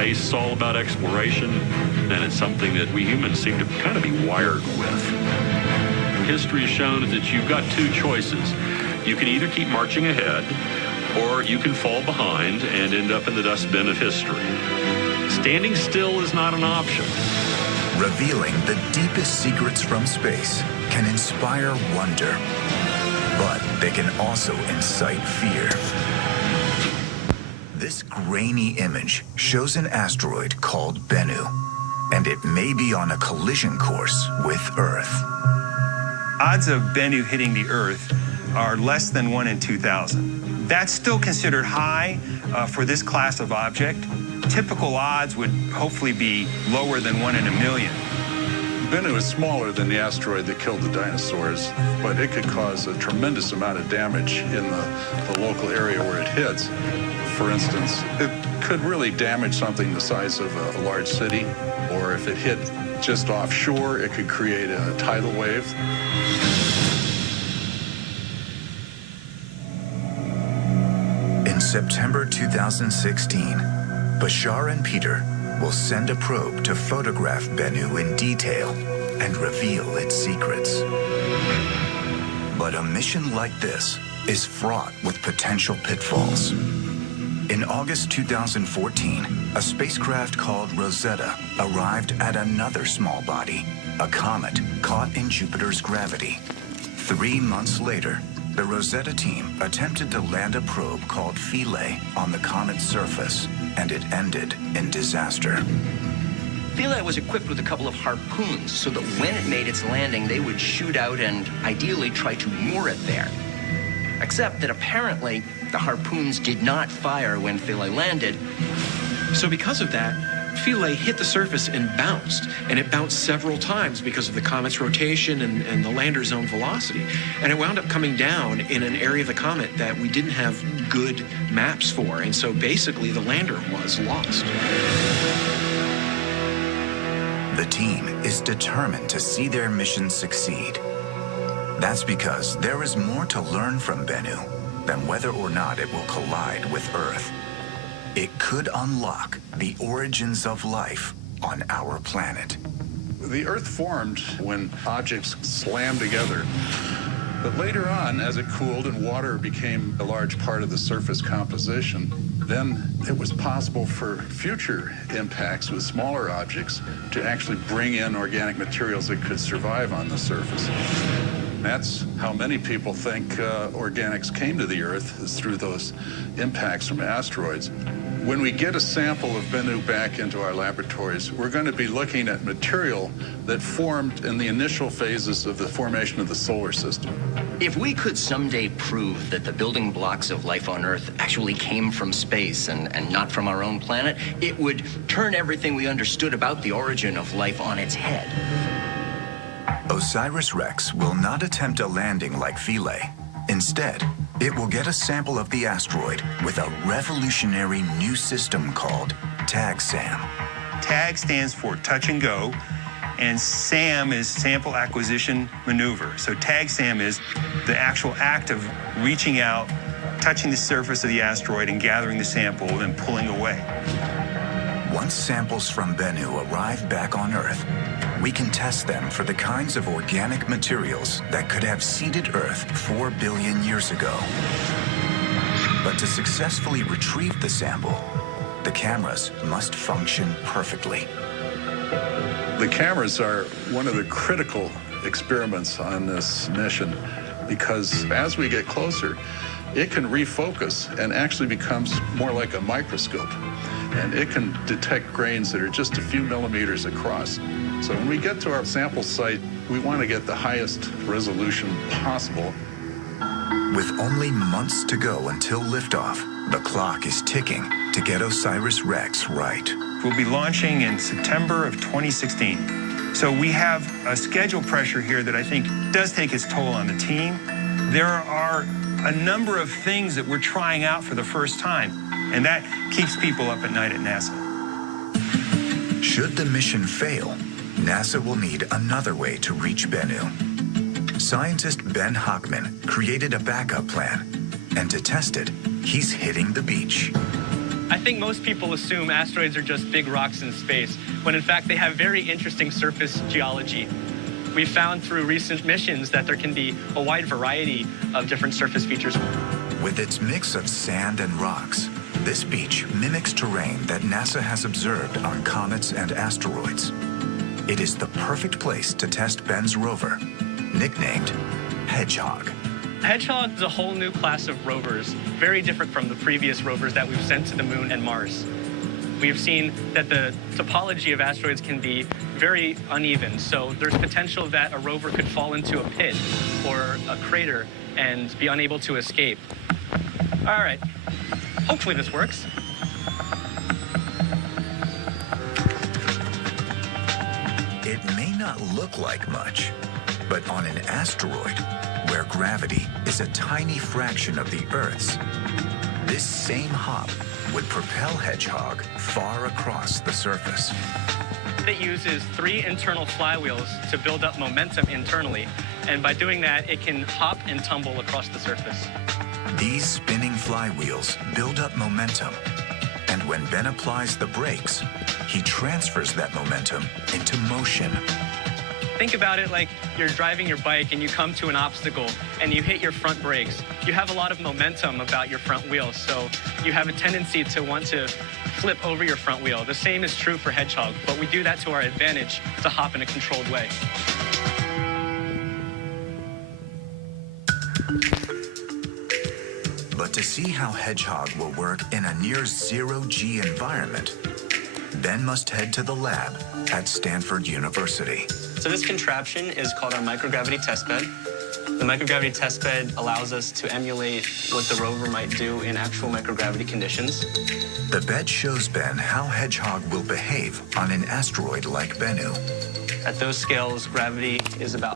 space is all about exploration, and it's something that we humans seem to kind of be wired with. History has shown that you've got two choices. You can either keep marching ahead, or you can fall behind and end up in the dustbin of history. Standing still is not an option. Revealing the deepest secrets from space can inspire wonder, but they can also incite fear. This grainy image shows an asteroid called Bennu, and it may be on a collision course with Earth. Odds of Bennu hitting the Earth are less than 1 in 2,000. That's still considered high for this class of object. Typical odds would hopefully be lower than 1 in a million. Bennu is smaller than the asteroid that killed the dinosaurs, but it could cause a tremendous amount of damage in the local area where it hits. For instance, it could really damage something the size of a large city, or if it hit just offshore, it could create a tidal wave. In September 2016, Bashar and Peter will send a probe to photograph Bennu in detail and reveal its secrets. But a mission like this is fraught with potential pitfalls. In August 2014, a spacecraft called Rosetta arrived at another small body, a comet caught in Jupiter's gravity. 3 months later, the Rosetta team attempted to land a probe called Philae on the comet's surface, and it ended in disaster. Philae was equipped with a couple of harpoons so that when it made its landing, they would shoot out and ideally try to moor it there. Except that apparently the harpoons did not fire when Philae landed. So because of that, Philae hit the surface and bounced, and it bounced several times because of the comet's rotation and the lander's own velocity. And it wound up coming down in an area of the comet that we didn't have good maps for, and so basically the lander was lost. The team is determined to see their mission succeed. That's because there is more to learn from Bennu than whether or not it will collide with Earth. It could unlock the origins of life on our planet. The Earth formed when objects slammed together. But later on, as it cooled and water became a large part of the surface composition, then it was possible for future impacts with smaller objects to actually bring in organic materials that could survive on the surface. That's how many people think organics came to the Earth, is through those impacts from asteroids. When we get a sample of Bennu back into our laboratories, we're going to be looking at material that formed in the initial phases of the formation of the solar system. If we could someday prove that the building blocks of life on Earth actually came from space and not from our own planet, it would turn everything we understood about the origin of life on its head. OSIRIS-REx will not attempt a landing like Philae. Instead, it will get a sample of the asteroid with a revolutionary new system called TAG-SAM. TAG stands for touch and go, and SAM is sample acquisition maneuver. So TAG-SAM is the actual act of reaching out, touching the surface of the asteroid and gathering the sample, then pulling away. Once samples from Bennu arrive back on Earth, we can test them for the kinds of organic materials that could have seeded Earth 4 billion years ago. But to successfully retrieve the sample, the cameras must function perfectly. The cameras are one of the critical experiments on this mission because as we get closer, it can refocus and actually becomes more like a microscope. And it can detect grains that are just a few millimeters across. So when we get to our sample site, we want to get the highest resolution possible. With only months to go until liftoff, the clock is ticking to get OSIRIS-REx right. We'll be launching in September of 2016. So we have a schedule pressure here that I think does take its toll on the team. There are a number of things that we're trying out for the first time, and that keeps people up at night at NASA. Should the mission fail, NASA will need another way to reach Bennu. Scientist Ben Hockman created a backup plan, and to test it, he's hitting the beach. I think most people assume asteroids are just big rocks in space, when in fact they have very interesting surface geology. We've found through recent missions that there can be a wide variety of different surface features. With its mix of sand and rocks, this beach mimics terrain that NASA has observed on comets and asteroids. It is the perfect place to test Ben's rover, nicknamed Hedgehog. Hedgehog is a whole new class of rovers, very different from the previous rovers that we've sent to the Moon and Mars. We've seen that the topology of asteroids can be very uneven, so there's potential that a rover could fall into a pit or a crater and be unable to escape. All right, hopefully this works. It may not look like much, but on an asteroid, where gravity is a tiny fraction of the Earth's, this same hop would propel Hedgehog far across the surface. It uses 3 internal flywheels to build up momentum internally, and by doing that, it can hop and tumble across the surface. These spinning flywheels build up momentum, and when Ben applies the brakes, he transfers that momentum into motion. Think about it like you're driving your bike and you come to an obstacle and you hit your front brakes. You have a lot of momentum about your front wheel, so you have a tendency to want to flip over your front wheel. The same is true for Hedgehog, but we do that to our advantage to hop in a controlled way. But to see how Hedgehog will work in a near zero-G environment, Ben must head to the lab at Stanford University. So this contraption is called our microgravity testbed. The microgravity testbed allows us to emulate what the rover might do in actual microgravity conditions. The bed shows Ben how Hedgehog will behave on an asteroid like Bennu. At those scales, gravity is about